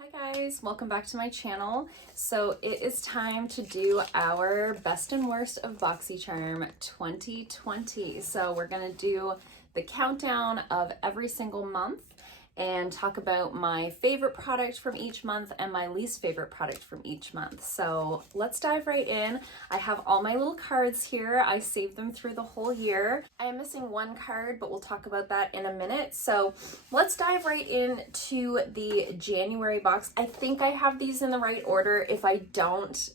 Hi guys, welcome back to my channel. So it is time to do our best and worst of Boxycharm 2020. So we're gonna do the countdown of every single month and talk about my favorite product from each month and my least favorite product from each month. So let's dive right in. I have all my little cards here. I saved them through the whole year. I am missing one card, but we'll talk about that in a minute. So let's dive right into the January box. I think I have these in the right order. If I don't,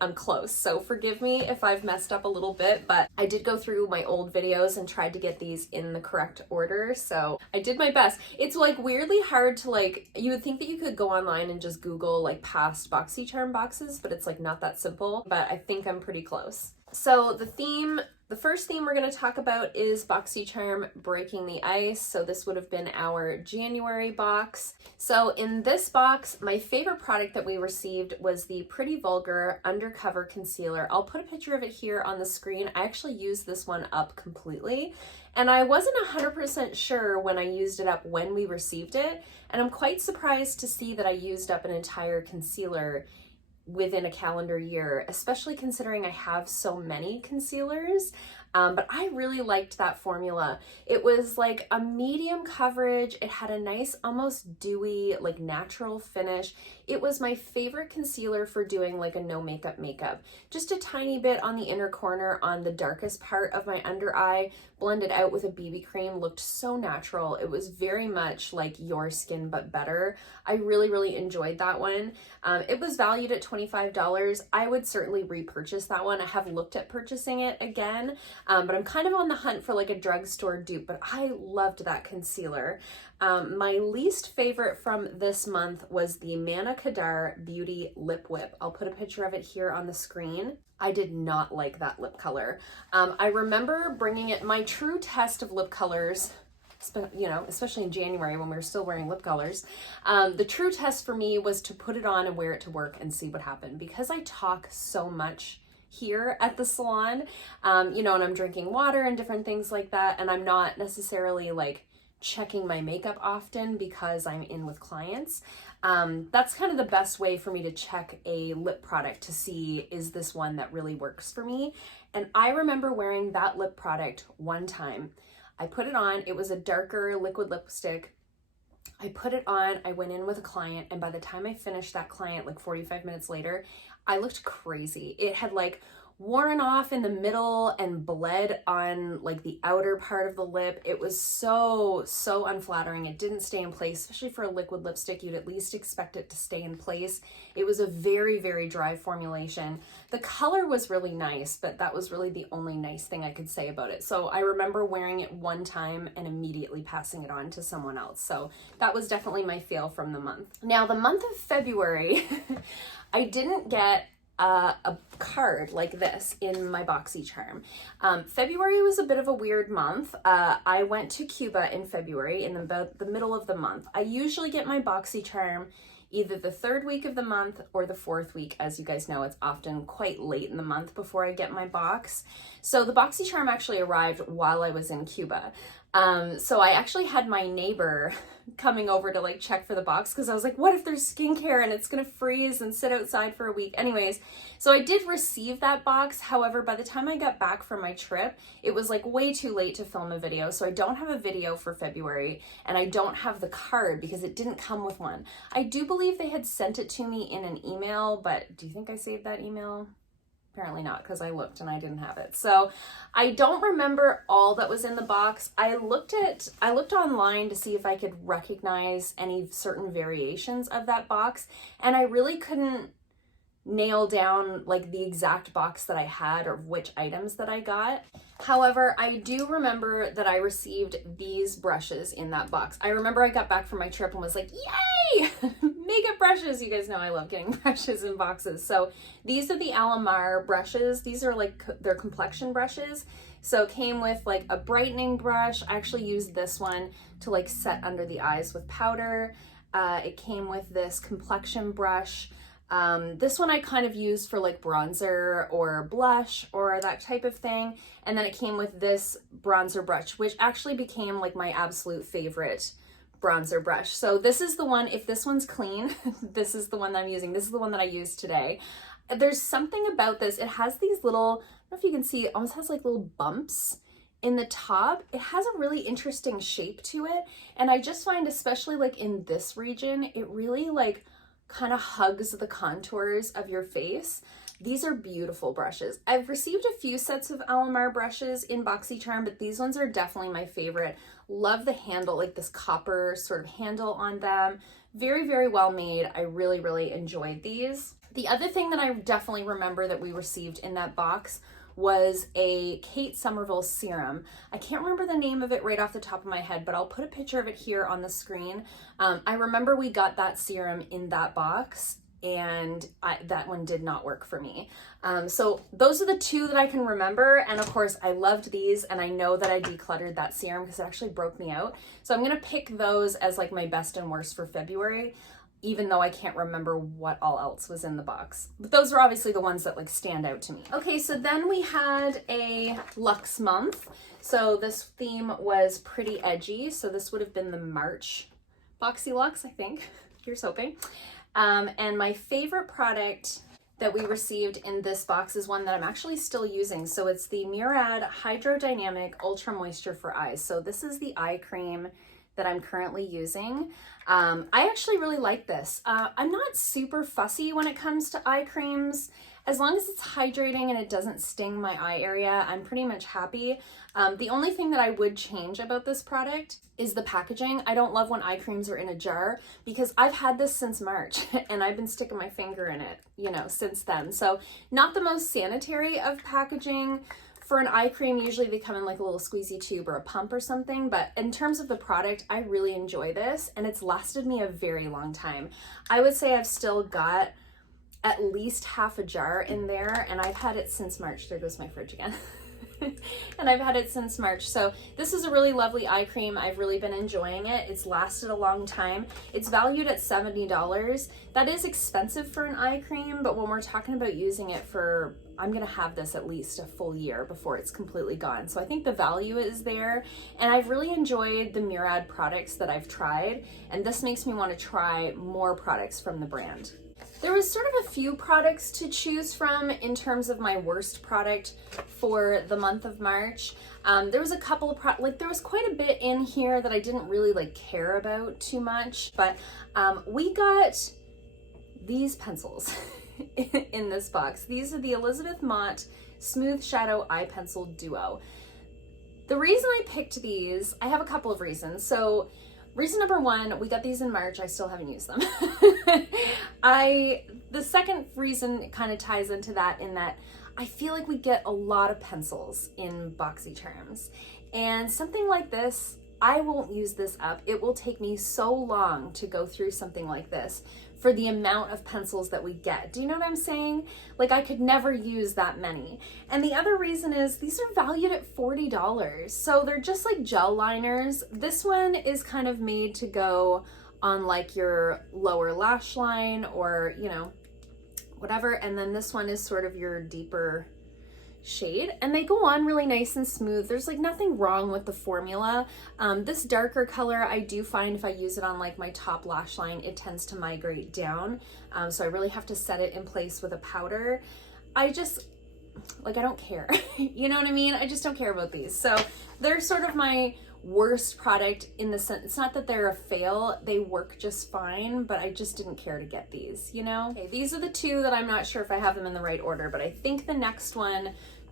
I'm close, so forgive me if I've messed up a little bit, but I did go through my old videos and tried to get these in the correct order, so I did my best. It's like weirdly hard to you would think that you could go online and just Google like past Boxycharm boxes, but it's like not that simple, but I think I'm pretty close. So the first theme we're going to talk about is Boxycharm Breaking the Ice. So this would have been our January box. So in this box, my favorite product that we received was the Pretty Vulgar Undercover Concealer. I'll put a picture of it here on the screen. I actually used this one up completely, and I wasn't 100% sure when I used it up when we received it, and I'm quite surprised to see that I used up an entire concealer within a calendar year, especially considering I have so many concealers. But I really liked that formula. It was like a medium coverage. It had a nice, almost dewy, like natural finish. It was my favorite concealer for doing like a no makeup. Just a tiny bit on the inner corner on the darkest part of my under eye, blended out with a BB cream, looked so natural. It was very much like your skin, but better. I really enjoyed that one. It was valued at $25. I would certainly repurchase that one. I have looked at purchasing it again, but I'm kind of on the hunt for like a drugstore dupe, but I loved that concealer. My least favorite from this month was the Manna Kadar Beauty Lip Whip. I'll put a picture of it here on the screen. I did not like that lip color. I remember bringing it, my true test of lip colors, you know, especially in January when we were still wearing lip colors, the true test for me was to put it on and wear it to work and see what happened. Because I talk so much here at the salon, you know, and I'm drinking water and different things like that, and I'm not necessarily like checking my makeup often because I'm in with clients. That's kind of the best way for me to check a lip product to see, is this one that really works for me? And I remember wearing that lip product one time. I put it on, it was a darker liquid lipstick. I put it on, I went in with a client, and by the time I finished that client, like 45 minutes later, I looked crazy. It had like worn off in the middle and bled on like the outer part of the lip. It was so unflattering. It didn't stay in place, especially for a liquid lipstick. You'd at least expect it to stay in place. It was a very dry formulation. The color was really nice, but that was really the only nice thing I could say about it. So I remember wearing it one time and immediately passing it on to someone else. So that was definitely my fail from the month. Now the month of February, I didn't get a card like this in my Boxycharm. February was a bit of a weird month. I went to Cuba in February in about the middle of the month. I usually get my Boxycharm either the third week of the month or the fourth week. As you guys know, it's often quite late in the month before I get my box. So the Boxycharm actually arrived while I was in Cuba. So I actually had my neighbor coming over to like check for the box because I was like, what if there's skincare and it's gonna freeze and sit outside for a week? Anyways, so I did receive that box. However, by the time I got back from my trip, it was like way too late to film a video. So I don't have a video for February, and I don't have the card because it didn't come with one. I do believe they had sent it to me in an email, but do you think I saved that email? Apparently not, because I looked and I didn't have it. So I don't remember all that was in the box. I looked online to see if I could recognize any certain variations of that box, and I really couldn't nail down like the exact box that I had or which items that I got. However, I do remember that I received these brushes in that box. I remember I got back from my trip and was like, yay! Makeup brushes. You guys know I love getting brushes in boxes. So these are the Alamar brushes. These are like their complexion brushes. So it came with like a brightening brush. I actually used this one to like set under the eyes with powder. It came with this complexion brush. This one I kind of used for like bronzer or blush or that type of thing. And then it came with this bronzer brush, which actually became like my absolute favorite bronzer brush. So this is the one, if this one's clean, this is the one that I'm using. This is the one that I used today. There's something about this. It has these little, I don't know if you can see, it almost has like little bumps in the top. It has a really interesting shape to it. And I just find, especially like in this region, it really like kind of hugs the contours of your face. These are beautiful brushes. I've received a few sets of Alamar brushes in Boxycharm, but these ones are definitely my favorite. Love the handle, like this copper sort of handle on them. Very, very well made. I really, really enjoyed these. The other thing that I definitely remember that we received in that box was a Kate Somerville serum. I can't remember the name of it right off the top of my head, but I'll put a picture of it here on the screen. I remember we got that serum in that box, and that one did not work for me. So those are the two that I can remember. And of course I loved these, and I know that I decluttered that serum because it actually broke me out. So I'm gonna pick those as like my best and worst for February, even though I can't remember what all else was in the box. But those are obviously the ones that like stand out to me. Okay, so then we had a Luxe month. So this theme was pretty edgy. So this would have been the March Boxy Luxe, I think. Here's hoping. And my favorite product that we received in this box is one that I'm actually still using. So it's the Murad Hydrodynamic Ultra Moisture for Eyes. So this is the eye cream that I'm currently using. I actually really like this. I'm not super fussy when it comes to eye creams. As long as it's hydrating and it doesn't sting my eye area, I'm pretty much happy. The only thing that I would change about this product is the packaging. I don't love when eye creams are in a jar because I've had this since March and I've been sticking my finger in it, you know, since then. So not the most sanitary of packaging. For an eye cream, usually they come in like a little squeezy tube or a pump or something, but in terms of the product, I really enjoy this, and it's lasted me a very long time. I would say I've still got at least half a jar in there, and I've had it since March. There goes my fridge again. And I've had it since March. So this is a really lovely eye cream. I've really been enjoying it. It's lasted a long time. It's valued at $70. That is expensive for an eye cream, but when we're talking about using it for, I'm gonna have this at least a full year before it's completely gone. So I think the value is there, and I've really enjoyed the Murad products that I've tried, and this makes me want to try more products from the brand. There was sort of a few products to choose from in terms of my worst product for the month of March. There was a couple of there was quite a bit in here that I didn't really like care about too much, but we got these pencils in this box. These are the Elizabeth Mott Smooth Shadow Eye Pencil Duo. The reason I picked these, I have a couple of reasons. So reason number one, we got these in March. I still haven't used them. The second reason kind of ties into that in that I feel like we get a lot of pencils in Boxycharms, and something like this, I won't use this up. It will take me so long to go through something like this for the amount of pencils that we get. Do you know what I'm saying? Like I could never use that many. And the other reason is these are valued at $40. So they're just like gel liners. This one is kind of made to go on like your lower lash line or, you know, whatever. And then this one is sort of your deeper shade, and they go on really nice and smooth. There's like nothing wrong with the formula. This darker color, I do find if I use it on like my top lash line, it tends to migrate down. So I really have to set it in place with a powder. I just, like, I don't care. You know what I mean? I just don't care about these. So they're sort of my worst product in the sense, it's not that they're a fail, they work just fine, but I just didn't care to get these, you know? Okay, these are the two that I'm not sure if I have them in the right order, but I think the next one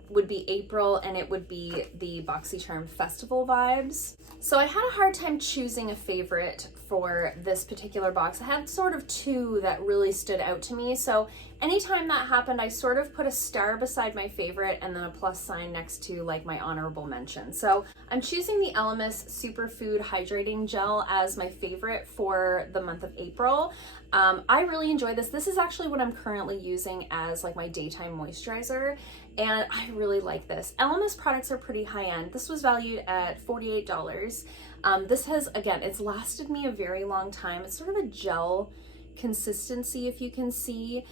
would be April, and it would be the Boxycharm Festival Vibes. So I had a hard time choosing a favorite for this particular box. I had sort of two that really stood out to me. So anytime that happened, I sort of put a star beside my favorite and then a plus sign next to like my honorable mention. So I'm choosing the Elemis Superfood Hydrating Gel as my favorite for the month of April. I really enjoy this. This is actually what I'm currently using as like my daytime moisturizer, and I really like this. Elemis products are pretty high end. This was valued at $48. This has, again, it's lasted me a very long time. It's sort of a gel consistency, if you can see,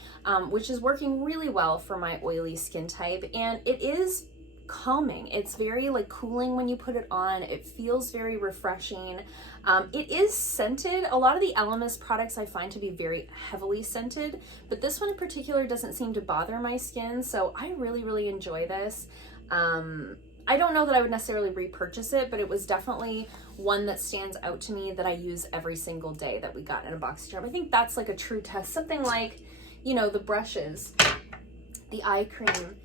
which is working really well for my oily skin type, and it is calming. It's very like cooling when you put it on. It feels very refreshing. It is scented. A lot of the Elemis products I find to be very heavily scented, but this one in particular doesn't seem to bother my skin, so I really, really enjoy this. I don't know that I would necessarily repurchase it, but it was definitely one that stands out to me that I use every single day that we got in a Boxycharm. I think that's like a true test. Something like, you know, the brushes, the eye cream,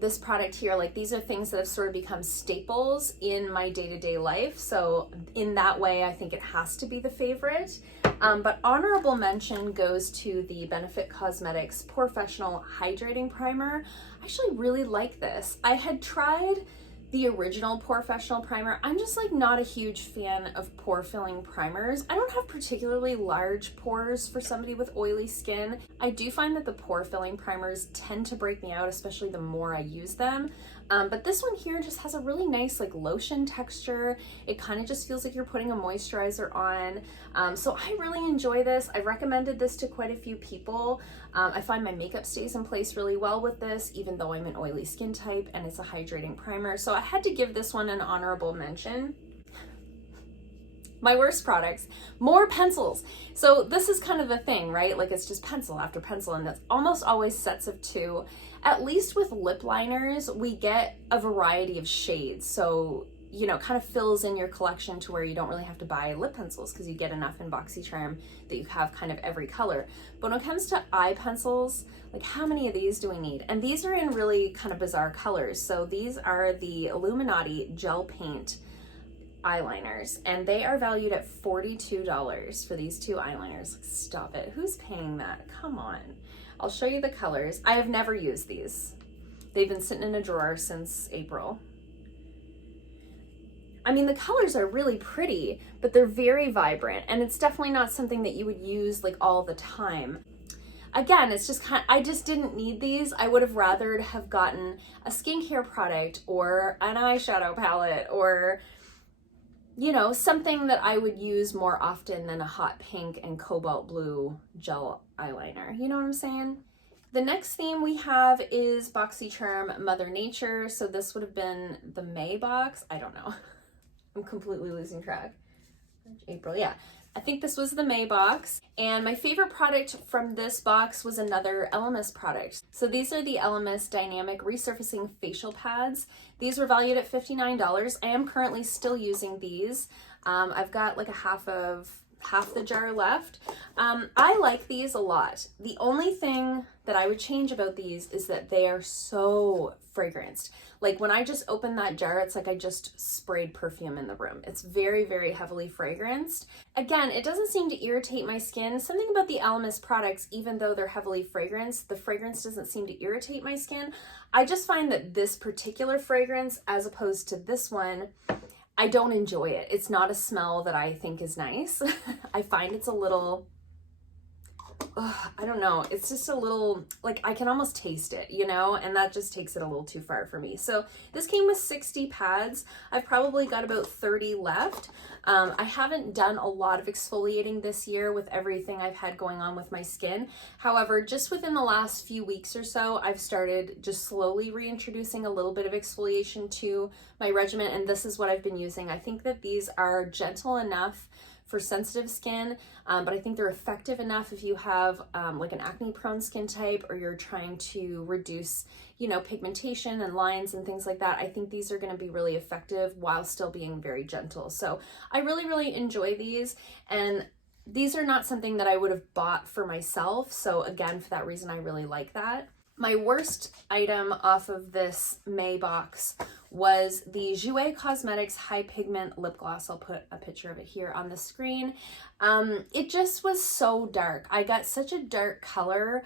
this product here, like these are things that have sort of become staples in my day-to-day life. So in that way, I think it has to be the favorite. But honorable mention goes to the Benefit Cosmetics Professional Hydrating Primer. I actually really like this. I had tried the original Professional Primer. I'm just like not a huge fan of pore filling primers. I don't have particularly large pores for somebody with oily skin. I do find that the pore filling primers tend to break me out, especially the more I use them. But this one here just has a really nice like lotion texture. It kind of just feels like you're putting a moisturizer on. So I really enjoy this. I've recommended this to quite a few people. I find my makeup stays in place really well with this, even though I'm an oily skin type and it's a hydrating primer. So I had to give this one an honorable mention. My worst products, more pencils. So this is kind of the thing, right? Like it's just pencil after pencil, and that's almost always sets of two. At least with lip liners, we get a variety of shades. So, you know, kind of fills in your collection to where you don't really have to buy lip pencils because you get enough in Boxycharm that you have kind of every color. But when it comes to eye pencils, like how many of these do we need? And these are in really kind of bizarre colors. So these are the Illuminati Gel Paint eyeliners, and they are valued at $42 for these two eyeliners. Stop it. Who's paying that? Come on. I'll show you the colors. I have never used these. They've been sitting in a drawer since April. I mean, the colors are really pretty, but they're very vibrant, and it's definitely not something that you would use like all the time. Again, it's just I just didn't need these. I would have rather have gotten a skincare product or an eyeshadow palette or, you know, something that I would use more often than a hot pink and cobalt blue gel eyeliner. You know what I'm saying? The next theme we have is Boxycharm Mother Nature. So this would have been the May box. I don't know. I'm completely losing track. April, yeah. I think this was the May box. And my favorite product from this box was another Elemis product. So these are the Elemis Dynamic Resurfacing Facial Pads. These were valued at $59. I am currently still using these. I've got like half the jar left. I like these a lot. The only thing that I would change about these is that they are so fragranced. Like when I just open that jar, it's like I just sprayed perfume in the room. It's very, very heavily fragranced. Again, it doesn't seem to irritate my skin. Something about the Elemis products, even though they're heavily fragranced, the fragrance doesn't seem to irritate my skin. I just find that this particular fragrance, as opposed to this one, I don't enjoy it. It's not a smell that I think is nice. I find it's a little, I don't know. It's just a little, like I can almost taste it, you know, and that just takes it a little too far for me. So this came with 60 pads. I've probably got about 30 left. I haven't done a lot of exfoliating this year with everything I've had going on with my skin. However, just within the last few weeks or so, I've started just slowly reintroducing a little bit of exfoliation to my regimen, and this is what I've been using. I think that these are gentle enough for sensitive skin, but I think they're effective enough if you have like an acne prone skin type, or you're trying to reduce, you know, pigmentation and lines and things like that. I think these are going to be really effective while still being very gentle. So I really, really enjoy these, and these are not something that I would have bought for myself. So again, for that reason, I really like that. My worst item off of this May box was the Jouer Cosmetics High Pigment Lip Gloss. I'll put a picture of it here on the screen. It just was so dark. I got such a dark color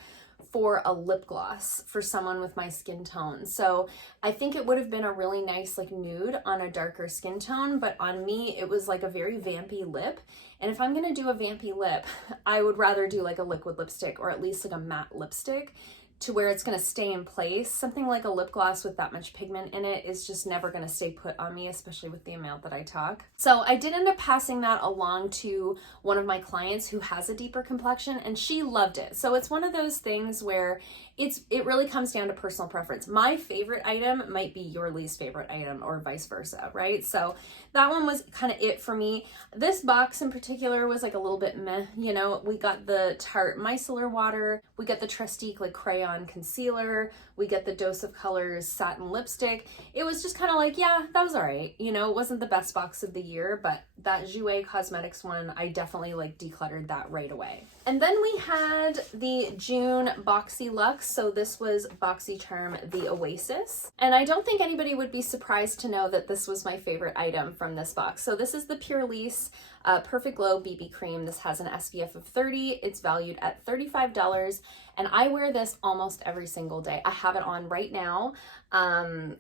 for a lip gloss for someone with my skin tone. So I think it would have been a really nice like nude on a darker skin tone, but on me, it was like a very vampy lip. And if I'm gonna do a vampy lip, I would rather do like a liquid lipstick, or at least like a matte lipstick, to where it's going to stay in place. Something like a lip gloss with that much pigment in it is just never going to stay put on me, especially with the amount that I talk. So I did end up passing that along to one of my clients who has a deeper complexion, and she loved it. So it's one of those things where it really comes down to personal preference. My favorite item might be your least favorite item, or vice versa, right? So that one was kind of it for me. This box in particular was like a little bit meh, you know. We got the Tarte Micellar Water, we got the Trestique like crayon concealer, we get the Dose of Colors satin lipstick. It was just kind of like, yeah, that was all right. You know, it wasn't the best box of the year, but that Jouer Cosmetics one, I definitely like decluttered that right away. And then we had the June Boxy Luxe. So this was Boxycharm The Oasis. And I don't think anybody would be surprised to know that this was my favorite item from this box. So this is the Pure Lease Perfect Glow BB Cream. This has an SPF of 30. It's valued at $35. And I wear this almost every single day. I have it on right now,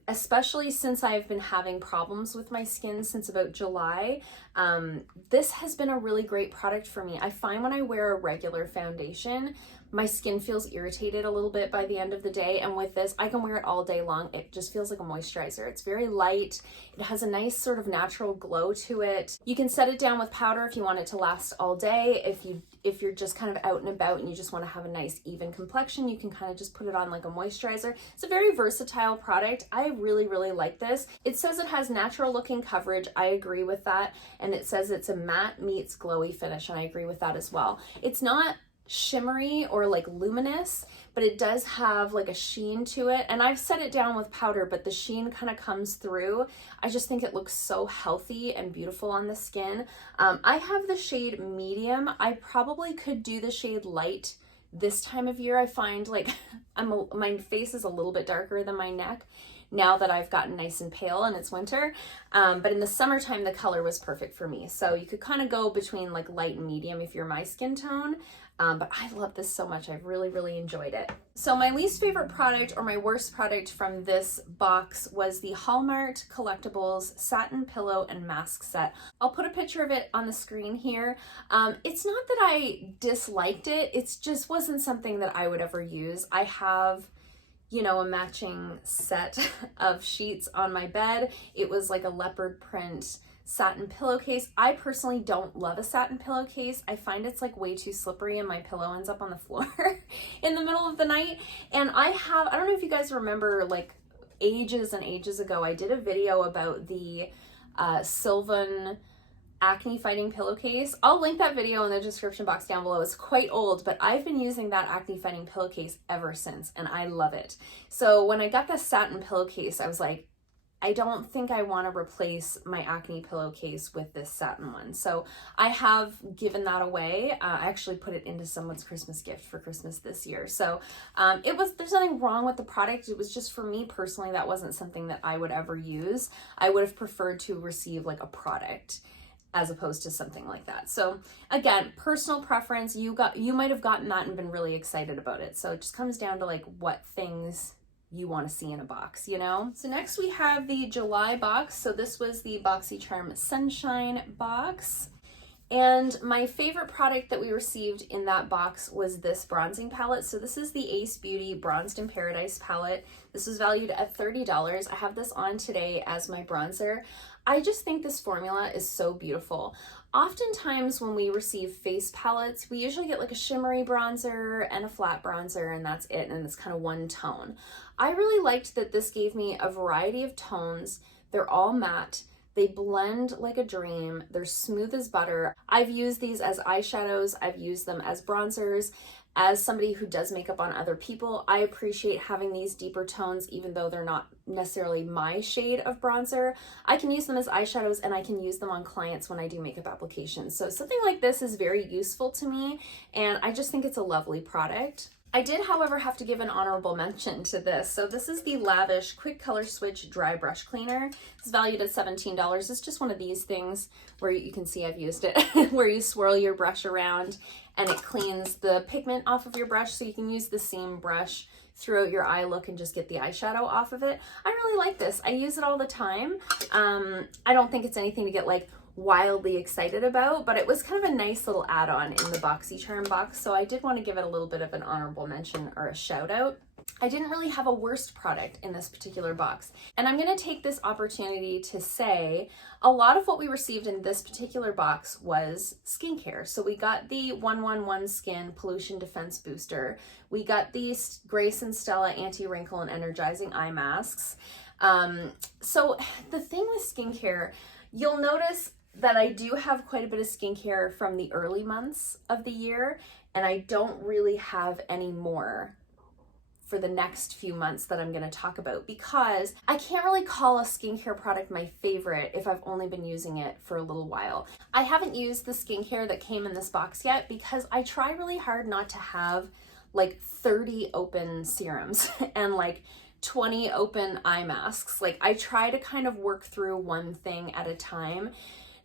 especially since I've been having problems with my skin since about July. This has been a really great product for me. I find when I wear a regular foundation, my skin feels irritated a little bit by the end of the day, and with this, I can wear it all day long. It just feels like a moisturizer. It's very light. It has a nice sort of natural glow to it. You can set it down with powder if you want it to last all day. If you're just kind of out and about and you just want to have a nice even complexion, you can kind of just put it on like a moisturizer. It's a very versatile product. I really, really like this. It says it has natural looking coverage. I agree with that. And it says it's a matte meets glowy finish, and I agree with that as well. It's not shimmery or like luminous, but it does have like a sheen to it, and I've set it down with powder, but the sheen kind of comes through. I just think it looks so healthy and beautiful on the skin. I have the shade medium. I probably could do the shade light this time of year. I find like my face is a little bit darker than my neck now that I've gotten nice and pale and it's winter. But in the summertime, the color was perfect for me. So you could kind of go between like light and medium if you're my skin tone. But I love this so much. I've really, really enjoyed it. So my least favorite product, or my worst product from this box, was the Hallmark Collectibles Satin Pillow and Mask Set. I'll put a picture of it on the screen here. It's not that I disliked it. It just wasn't something that I would ever use. I have, you know, a matching set of sheets on my bed. It was like a leopard print satin pillowcase. I personally don't love a satin pillowcase. I find it's like way too slippery and my pillow ends up on the floor in the middle of the night. And I don't know if you guys remember, like ages and ages ago, I did a video about the Sylvan acne fighting pillowcase. I'll link that video in the description box down below. It's quite old, but I've been using that acne fighting pillowcase ever since, and I love it. So when I got the satin pillowcase, I was like, I don't think I want to replace my acne pillowcase with this satin one. So I have given that away. I actually put it into someone's Christmas gift for Christmas this year. So there's nothing wrong with the product. It was just, for me personally, that wasn't something that I would ever use. I would have preferred to receive like a product as opposed to something like that. So again, personal preference. You might have gotten that and been really excited about it. So it just comes down to like what things you want to see in a box, you know? So next we have the July box. So this was the Boxycharm Sunshine box. And my favorite product that we received in that box was this bronzing palette. So this is the Ace Beauty Bronzed in Paradise palette. This was valued at $30. I have this on today as my bronzer. I just think this formula is so beautiful. Oftentimes when we receive face palettes, we usually get like a shimmery bronzer and a flat bronzer, and that's it, and it's kind of one tone. I really liked that this gave me a variety of tones. They're all matte. They blend like a dream. They're smooth as butter. I've used these as eyeshadows. I've used them as bronzers. As somebody who does makeup on other people, I appreciate having these deeper tones, even though they're not necessarily my shade of bronzer. I can use them as eyeshadows, and I can use them on clients when I do makeup applications. So something like this is very useful to me, and I just think it's a lovely product. I did, however, have to give an honorable mention to this. So this is the Lavish Quick Color Switch Dry Brush Cleaner. It's valued at $17. It's just one of these things where you can see I've used it, where you swirl your brush around and it cleans the pigment off of your brush, so you can use the same brush throughout your eye look and just get the eyeshadow off of it. I really like this. I use it all the time. I don't think it's anything to get like wildly excited about, but it was kind of a nice little add-on in the Boxycharm box, so I did want to give it a little bit of an honorable mention or a shout out. I didn't really have a worst product in this particular box. And I'm going to take this opportunity to say a lot of what we received in this particular box was skincare. So we got the 111 Skin Pollution Defense Booster. We got the Grace and Stella Anti-Wrinkle and Energizing Eye Masks. So the thing with skincare, you'll notice that I do have quite a bit of skincare from the early months of the year, and I don't really have any more for the next few months that I'm going to talk about, because I can't really call a skincare product my favorite if I've only been using it for a little while. I haven't used the skincare that came in this box yet because I try really hard not to have like 30 open serums and like 20 open eye masks. Like I try to kind of work through one thing at a time.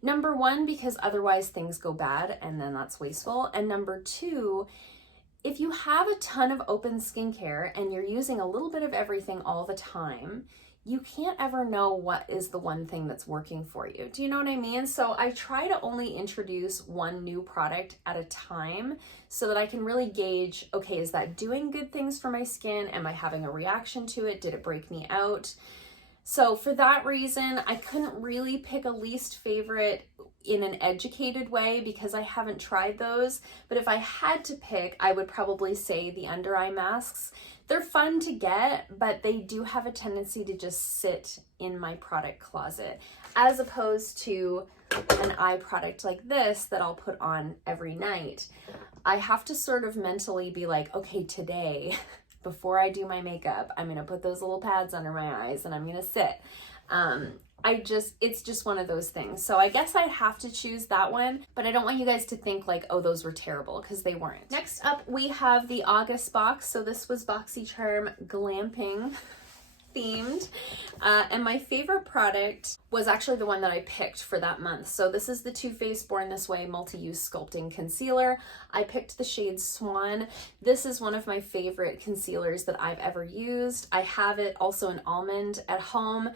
Number one, because otherwise things go bad and then that's wasteful. And number two, if you have a ton of open skincare and you're using a little bit of everything all the time, you can't ever know what is the one thing that's working for you. Do you know what I mean? So I try to only introduce one new product at a time so that I can really gauge, okay, is that doing good things for my skin? Am I having a reaction to it? Did it break me out? So for that reason, I couldn't really pick a least favorite in an educated way because I haven't tried those. But if I had to pick, I would probably say the under eye masks. They're fun to get, but they do have a tendency to just sit in my product closet, as opposed to an eye product like this that I'll put on every night. I have to sort of mentally be like, okay, today, before I do my makeup, I'm gonna put those little pads under my eyes and I'm gonna sit. It's just one of those things. So I guess I'd have to choose that one, but I don't want you guys to think like, oh, those were terrible, because they weren't. Next up, we have the August box. So this was Boxycharm Glamping themed. And my favorite product was actually the one that I picked for that month. So this is the Too Faced Born This Way Multi-Use Sculpting Concealer. I picked the shade Swan. This is one of my favorite concealers that I've ever used. I have it also in Almond at home.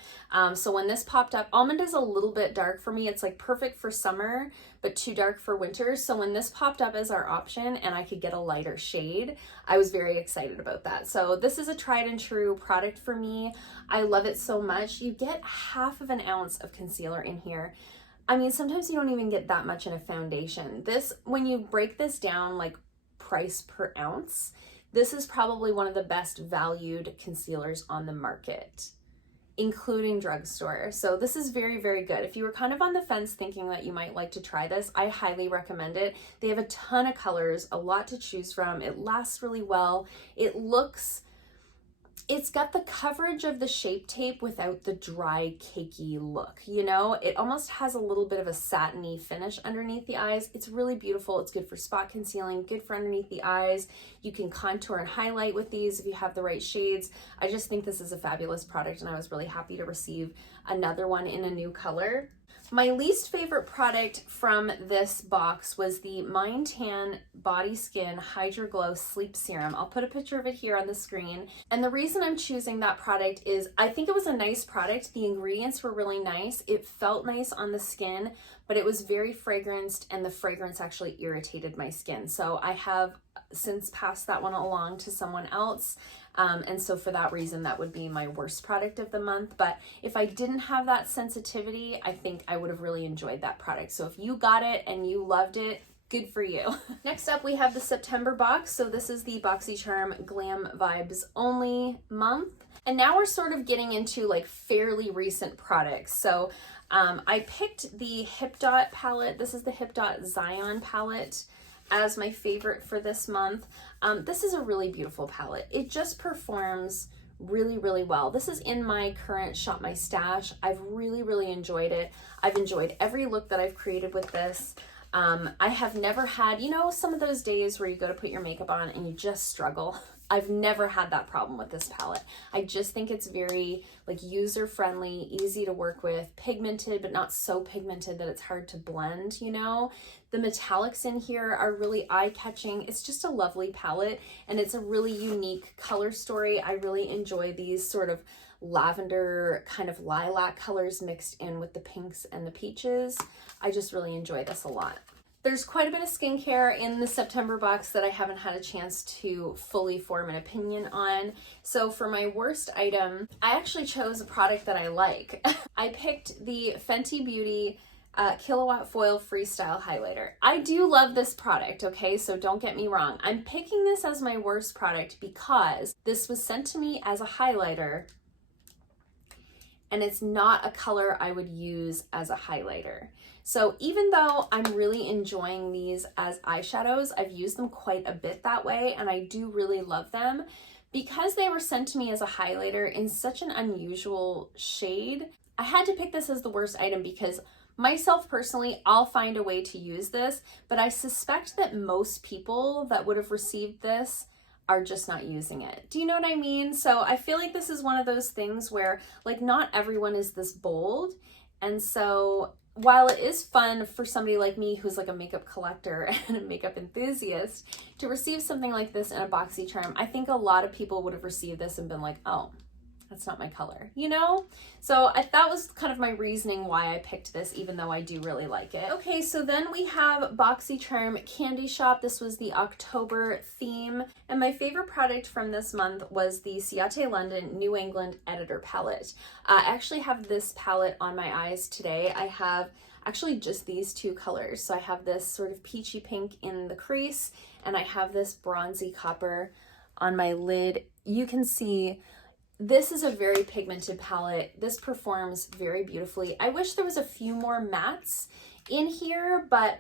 So when this popped up, Almond is a little bit dark for me. It's like perfect for summer, but too dark for winter. So when this popped up as our option and I could get a lighter shade, I was very excited about that. So this is a tried and true product for me. I love it so much. You get half of an ounce of concealer in here. I mean, sometimes you don't even get that much in a foundation. This, when you break this down like price per ounce, this is probably one of the best valued concealers on the market, including drugstore. So this is very, very good. If you were kind of on the fence thinking that you might like to try this, I highly recommend it. They have a ton of colors, a lot to choose from. It lasts really well. It's got the coverage of the Shape Tape without the dry, cakey look, you know? It almost has a little bit of a satiny finish underneath the eyes. It's really beautiful. It's good for spot concealing, good for underneath the eyes. You can contour and highlight with these if you have the right shades. I just think this is a fabulous product, and I was really happy to receive another one in a new color. My least favorite product from this box was the Mind Tan Body Skin Hydro Glow Sleep Serum. I'll put a picture of it here on the screen. And the reason I'm choosing that product is I think it was a nice product. The ingredients were really nice. It felt nice on the skin, but it was very fragranced, and the fragrance actually irritated my skin. So I have since passed that one along to someone else. And so for that reason, that would be my worst product of the month. But if I didn't have that sensitivity, I think I would have really enjoyed that product. So if you got it and you loved it, good for you. Next up, we have the September box. So this is the Boxycharm Glam Vibes Only month. And now we're sort of getting into like fairly recent products. So I picked the Hip Dot palette. This is the Hip Dot Zion palette as my favorite for this month. This is a really beautiful palette. It just performs really, really well. This is in my current Shop My Stash. I've really, really enjoyed it. I've enjoyed every look that I've created with this. I have never had, you know, some of those days where you go to put your makeup on and you just struggle. I've never had that problem with this palette. I just think it's very like user-friendly, easy to work with, pigmented, but not so pigmented that it's hard to blend, you know? The metallics in here are really eye-catching. It's just a lovely palette, and it's a really unique color story. I really enjoy these sort of lavender kind of lilac colors mixed in with the pinks and the peaches. I just really enjoy this a lot. There's quite a bit of skincare in the September box that I haven't had a chance to fully form an opinion on. So for my worst item, I actually chose a product that I like. I picked the Fenty Beauty Kilowatt Foil Freestyle Highlighter. I do love this product, okay? So don't get me wrong. I'm picking this as my worst product because this was sent to me as a highlighter and it's not a color I would use as a highlighter. So even though I'm really enjoying these as eyeshadows, I've used them quite a bit that way and I do really love them. Because they were sent to me as a highlighter in such an unusual shade, I had to pick this as the worst item because myself personally, I'll find a way to use this, but I suspect that most people that would have received this are just not using it. Do you know what I mean? So I feel like this is one of those things where like not everyone is this bold. And so while it is fun for somebody like me who's like a makeup collector and a makeup enthusiast to receive something like this in a Boxycharm, I think a lot of people would have received this and been like, oh, that's not my color, you know? So that was kind of my reasoning why I picked this, even though I do really like it. Okay, so then we have Boxycharm Candy Shop. This was the October theme. And my favorite product from this month was the Ciate London New England Editor Palette. I actually have this palette on my eyes today. I have actually just these two colors. So I have this sort of peachy pink in the crease, and I have this bronzy copper on my lid. You can see this is a very pigmented palette. This performs very beautifully. I wish there was a few more mattes in here, but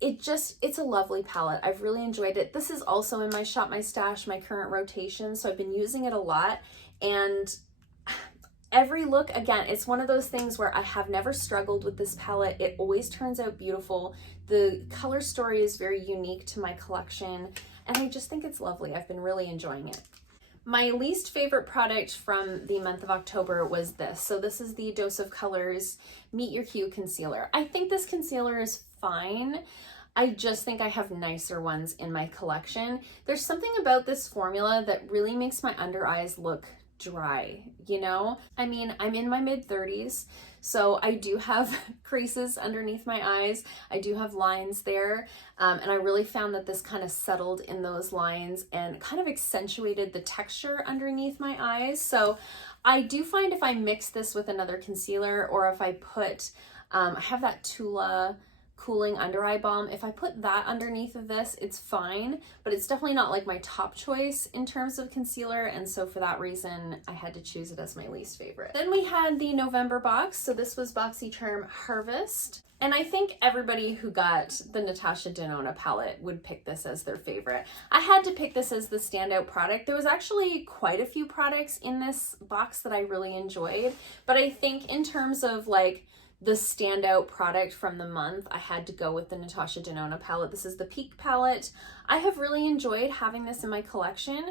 it's a lovely palette. I've really enjoyed it. This is also in my Shop My Stash, my current rotation, so I've been using it a lot. And every look, again, it's one of those things where I have never struggled with this palette. It always turns out beautiful. The color story is very unique to my collection, and I just think it's lovely. I've been really enjoying it. My least favorite product from the month of October was this. So this is the Dose of Colors Meet Your Hue Concealer. I think this concealer is fine. I just think I have nicer ones in my collection. There's something about this formula that really makes my under eyes look dry, you know? I mean, I'm in my mid-30s, so I do have creases underneath my eyes. I do have lines there, and I really found that this kind of settled in those lines and kind of accentuated the texture underneath my eyes. So I do find if I mix this with another concealer, or if I put, I have that Tula cooling under eye balm. If I put that underneath of this, it's fine, but it's definitely not like my top choice in terms of concealer, and so for that reason I had to choose it as my least favorite. Then we had the November box. So this was Boxycharm Harvest, and I think everybody who got the Natasha Denona palette would pick this as their favorite. I had to pick this as the standout product. There was actually quite a few products in this box that I really enjoyed, but I think in terms of like the standout product from the month, I had to go with the Natasha Denona palette. This is the Peak palette. I have really enjoyed having this in my collection.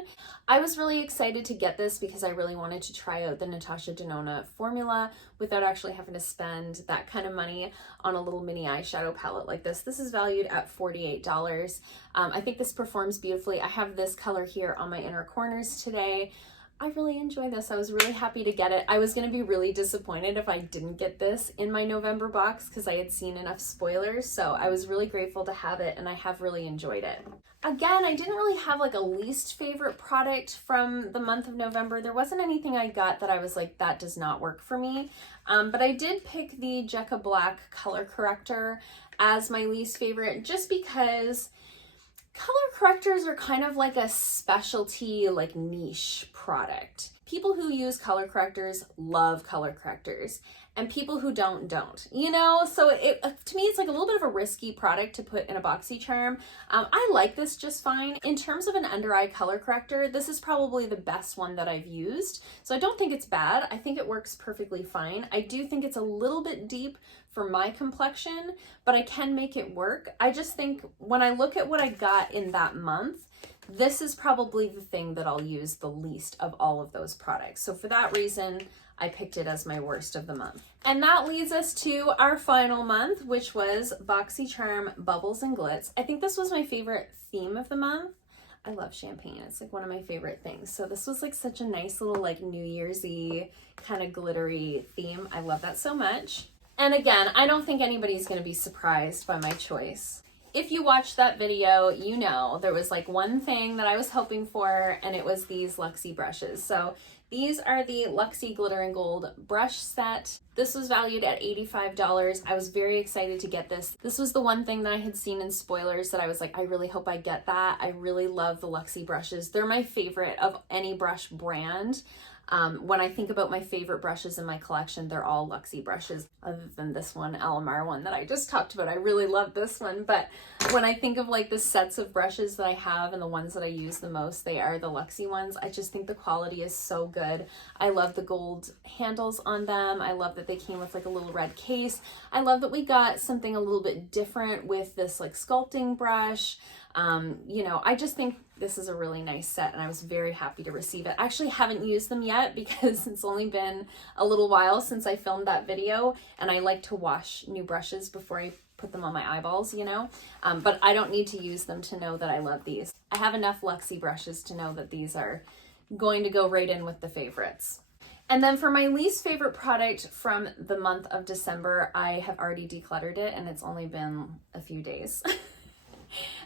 I was really excited to get this because I really wanted to try out the Natasha Denona formula without actually having to spend that kind of money on a little mini eyeshadow palette like this. This is valued at $48. I think this performs beautifully. I have this color here on my inner corners today. I really enjoy this. I was really happy to get it. I was going to be really disappointed if I didn't get this in my November box because I had seen enough spoilers, so I was really grateful to have it, and I have really enjoyed it. Again, I didn't really have like a least favorite product from the month of November. There wasn't anything I got that I was like, that does not work for me, but I did pick the Jekka Black color corrector as my least favorite just because color correctors are kind of like a specialty, like niche product. People who use color correctors love color correctors, and people who don't, you know? So to me, it's like a little bit of a risky product to put in a Boxycharm. I like this just fine. In terms of an under eye color corrector, this is probably the best one that I've used. So I don't think it's bad. I think it works perfectly fine. I do think it's a little bit deep for my complexion, but I can make it work. I just think when I look at what I got in that month, this is probably the thing that I'll use the least of all of those products. So for that reason, I picked it as my worst of the month. And that leads us to our final month, which was Boxycharm Bubbles and Glitz. I think this was my favorite theme of the month. I love champagne. It's like one of my favorite things. So this was like such a nice little like New Year's-y kind of glittery theme. I love that so much. And again, I don't think anybody's going to be surprised by my choice. If you watched that video, you know there was like one thing that I was hoping for, and it was these Luxie brushes. So these are the Luxie Glitter and Gold brush set. This was valued at $85. I was very excited to get this. This was the one thing that I had seen in spoilers that I was like, I really hope I get that. I really love the Luxie brushes. They're my favorite of any brush brand. When I think about my favorite brushes in my collection, they're all Luxie brushes, other than this one, Alamar one that I just talked about. I really love this one, but when I think of like the sets of brushes that I have and the ones that I use the most, they are the Luxie ones. I just think the quality is so good. I love the gold handles on them. I love that they came with like a little red case. I love that we got something a little bit different with this like sculpting brush. You know, I just think this is a really nice set, and I was very happy to receive it. I actually haven't used them yet because it's only been a little while since I filmed that video, and I like to wash new brushes before I put them on my eyeballs, you know, but I don't need to use them to know that I love these. I have enough Luxie brushes to know that these are going to go right in with the favorites. And then for my least favorite product from the month of December, I have already decluttered it, and it's only been a few days.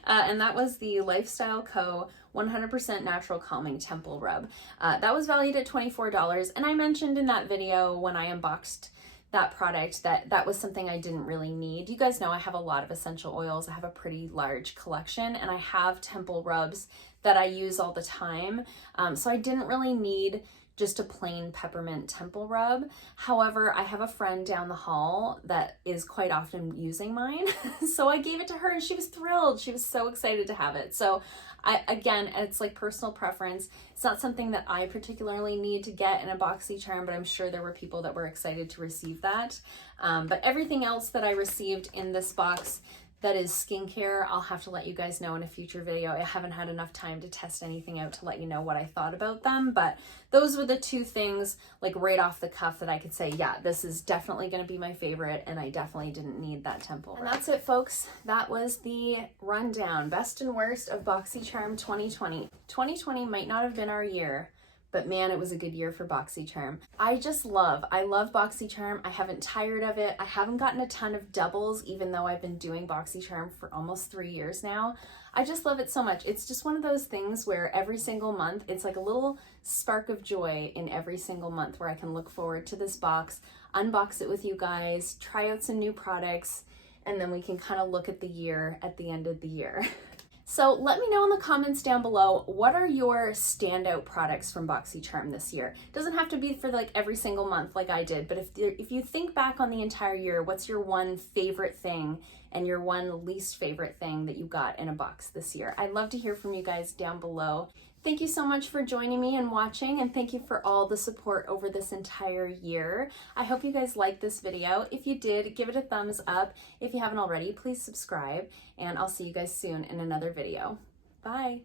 And that was the Lifestyle Co. 100% Natural Calming Temple Rub. That was valued at $24, and I mentioned in that video when I unboxed that product that was something I didn't really need. You guys know I have a lot of essential oils. I have a pretty large collection, and I have temple rubs that I use all the time. So I didn't really need just a plain peppermint temple rub. However, I have a friend down the hall that is quite often using mine. So I gave it to her and she was thrilled. She was so excited to have it. So again, it's like personal preference. It's not something that I particularly need to get in a Boxycharm, but I'm sure there were people that were excited to receive that. But everything else that I received in this box that is skincare, I'll have to let you guys know in a future video. I haven't had enough time to test anything out to let you know what I thought about them, but those were the two things like right off the cuff that I could say, yeah, this is definitely going to be my favorite, and I definitely didn't need that temple rub. And that's it, folks. That was the rundown, best and worst of Boxycharm 2020. 2020 might not have been our year, but man, it was a good year for Boxycharm. I love Boxycharm. I haven't tired of it. I haven't gotten a ton of doubles, even though I've been doing Boxycharm for almost 3 years now. I just love it so much. It's just one of those things where every single month, it's like a little spark of joy in every single month where I can look forward to this box, unbox it with you guys, try out some new products, and then we can kind of look at the year at the end of the year. So let me know in the comments down below, what are your standout products from Boxycharm this year? It doesn't have to be for like every single month like I did, but if you think back on the entire year, what's your one favorite thing and your one least favorite thing that you got in a box this year? I'd love to hear from you guys down below. Thank you so much for joining me and watching, and thank you for all the support over this entire year. I hope you guys liked this video. If you did, give it a thumbs up. If you haven't already, please subscribe, and I'll see you guys soon in another video. Bye.